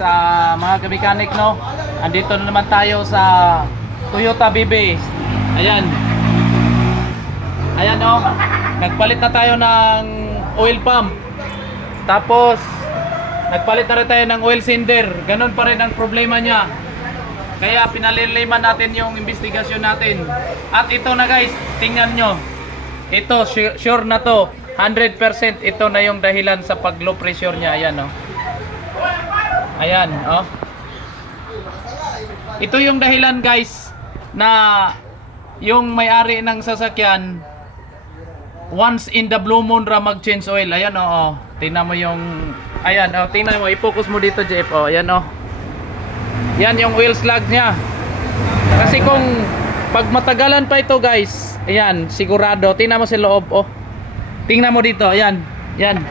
mga kamekanik, no? Andito na naman tayo sa Toyota BB. Ayan. Ayan, no? Nagpalit na tayo ng oil pump. Tapos nagpalit na rin tayo ng oil cylinder. Ganun pa rin ang problema niya. Kaya pinaliliman natin yung investigasyon natin. At ito na guys, tingnan nyo. Ito, sure na to. 100% ito na yung dahilan sa pag low pressure niya. Ayan, oh. Ayan, oh. Ito yung dahilan guys na yung may-ari ng sasakyan once in the blue moon ra mag-change oil. Ayan, oh. Tingnan mo yung... Ayan, oh. Tingnan mo. I-focus mo dito, Jeff. Oh, ayan, oh. Yan yung oil slug niya. Kasi kung pag matagalan pa ito guys, ayan, sigurado. Tingnan mo sa loob, oh. Tingnan mo dito, ayan. Yan.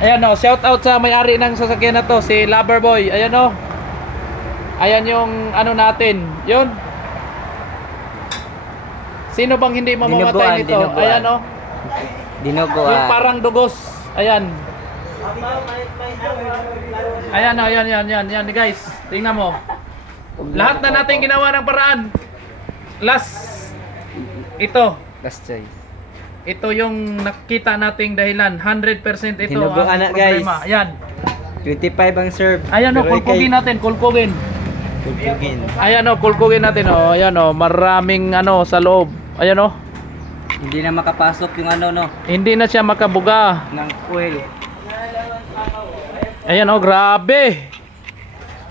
Ayan, oh, shout out sa may-ari ng sasakyan na to, si Loverboy. Ayan, oh. Ayan yung ano natin. Yun. Sino bang hindi mamamatay nito? Dinuguan. Ayan, oh. Dinuguan. Yung parang dugos. Ayan. Ayan, oh, yan guys. Tingnan mo. Lahat na natin ginawa ng paraan. Ito. Last choice. Ito yung nakita nating dahilan. 100% ito Hinuguan ang na, guys. problema. Ayan. 25 ang serve. Ayan, oh, Pero kulkugin natin, kulkugin. Kulkugin. Ayan, oh, kulkugin natin, oh. Ayan, oh, maraming ano sa loob. Ayan, oh. Hindi na makapasok yung ano, no? Hindi na siya makabuga. Ng oil. Ayan, oh, grabe.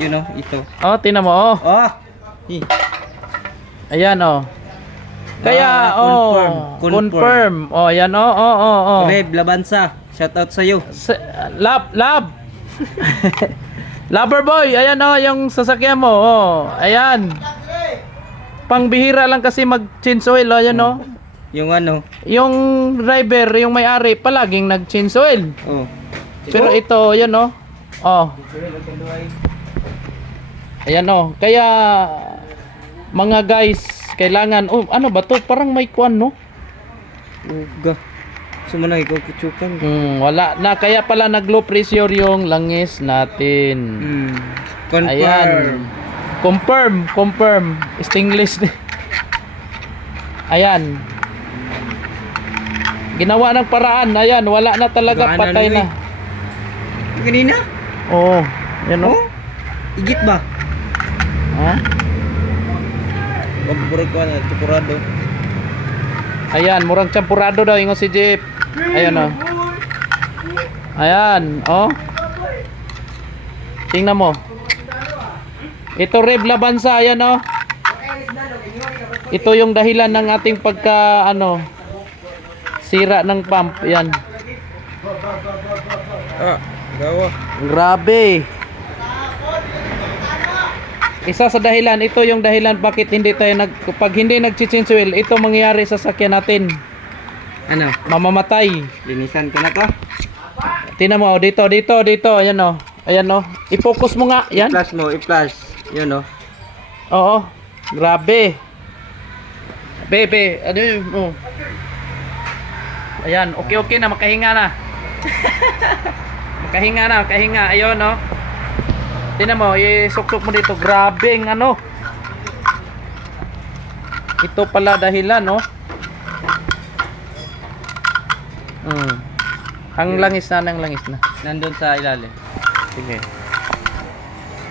Yun, no? Ito. Oh, tingnan mo, oh. Oh! Ayan, oh. Kaya, confirm. Oh, ayan, oh. Reb, Labansa. Shout out sa'yo. Lab. Loverboy, ayan, oh, yung sasakyan mo, oh. Ayan. Pangbihira lang kasi mag-change oil, oh, ayan, oh. Yung ano? Yung driver, yung may-ari, palaging nag-change oil. Oh. Pero ito, ayan, oh. Oh. Ayan, oh. Kaya, mga guys, kailangan, oh, ano ba to? Parang may kwan, no? Uga. Sumanay ko kutsukan. Wala na. Kaya pala nag-low pressure yung langis natin. Confirm. Ayan. Confirm. Stingless. Ayan. Ginawa ng paraan. Ayan, wala na talaga, Gana patay na. Kanina? Oo. Yan, oh. Igit ba? Ha? Pagburig ko na, tukurado. Ayan, murang champurado daw yung si Jeep. Ayan, oh. Ayan, oh. Tingnan mo. Ito Reb Labansa, ayan, oh. Ito yung dahilan ng ating pagka sira ng pump. Ayan. Gawa. Grabe. Isa sa dahilan, ito yung dahilan bakit hindi tayo pag hindi nag-change oil, ito mangyayari sa sasakyan natin. Ano? Mamamatay. Linisan ko na to. Tingnan mo, dito. Ayan, oh. Ayan, oh. I-focus mo nga. Yan. I-flash mo, i-flash. Yun, oh. Oo. Grabe. Bebe, ano yun? Oh. Ayan, okay na, makahinga na. Makahinga. Ayun, no. Tingnan mo, isuk-suk mo dito. Grabe ang ano. Ito pala dahilan, no. Ang langis na. Nandun sa ilalim.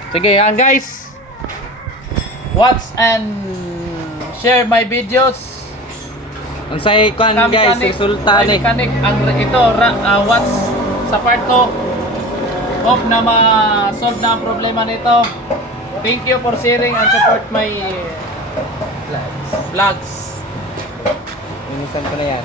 Sige, guys. Watch and share my videos. Ang say kan guys, resulta ni. Mechanic ang ito watch sa part 2. Hope na ma-solve na ang problema nito. Thank you for sharing and support my vlogs. Linisan ko na yan.